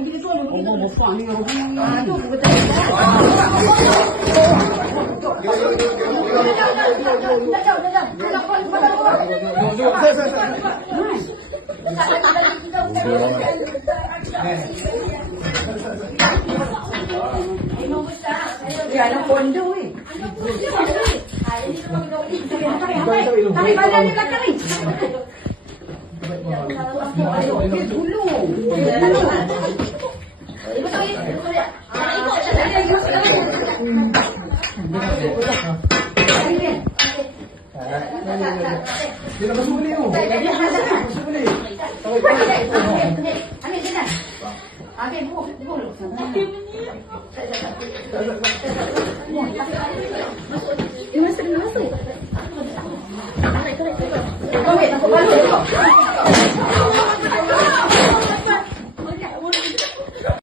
pergi ke tu dulu. Mau buang ni orang ni. Tu betul. Ya, nak kondo ni. Tarik badan di belakang ni. Dulu. Dia nak masuk beli tu. Masuk beli. Ambil jalan. Ambil bulu. Dia masuk. Tarik. Kau ambil, aku balut.